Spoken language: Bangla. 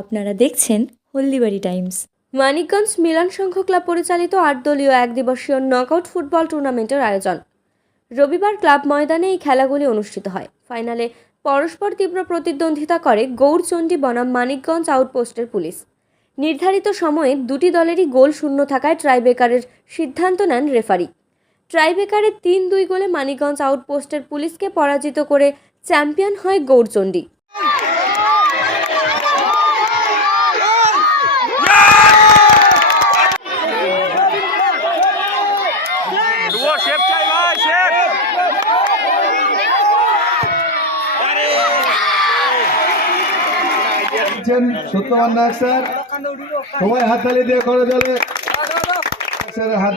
আপনারা দেখছেন হলদিবাড়ি টাইমস। মানিকগঞ্জ মিলন সংঘ ক্লাব পরিচালিত আট দলীয় এক দিবসীয় নকআউট ফুটবল টুর্নামেন্টের আয়োজন। রবিবার ক্লাব ময়দানে এই খেলাগুলি অনুষ্ঠিত হয়। ফাইনালে পরস্পর তীব্র প্রতিদ্বন্দ্বিতা করে গৌরচণ্ডী বনাম মানিকগঞ্জ আউটপোস্টের পুলিশ। নির্ধারিত সময়ে দুটি দলেরই গোল শূন্য থাকায় ট্রাইবেকারের সিদ্ধান্ত নেন রেফারি। ট্রাইবেকারে তিন দুই গোলে মানিকগঞ্জ আউটপোস্টের পুলিশকে পরাজিত করে চ্যাম্পিয়ন হয় গৌরচণ্ডী। শেপ চাই ভাই শেপ সত্যবান নায়ক স্যার। সবাই হাত দিয়ে করে জলে স্যার হাত